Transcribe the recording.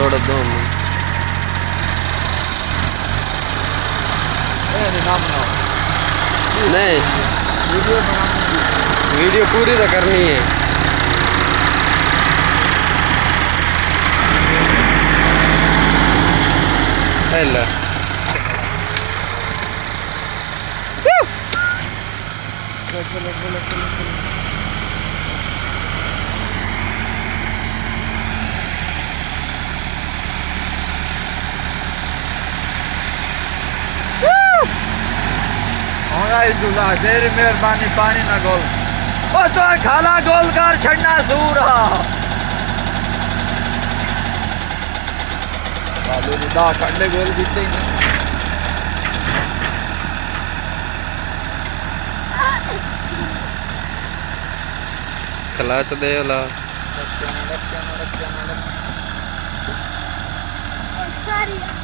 दौड़ दो नहीं वीडियो पूरी तो करनी है। हेलो तेरी मेहरबानी पानी ना गोल ओ तो खाला गोल कर छड़ना सूरा बालू दा कंडे गोल बीते ही खलाच दे ला Sorry.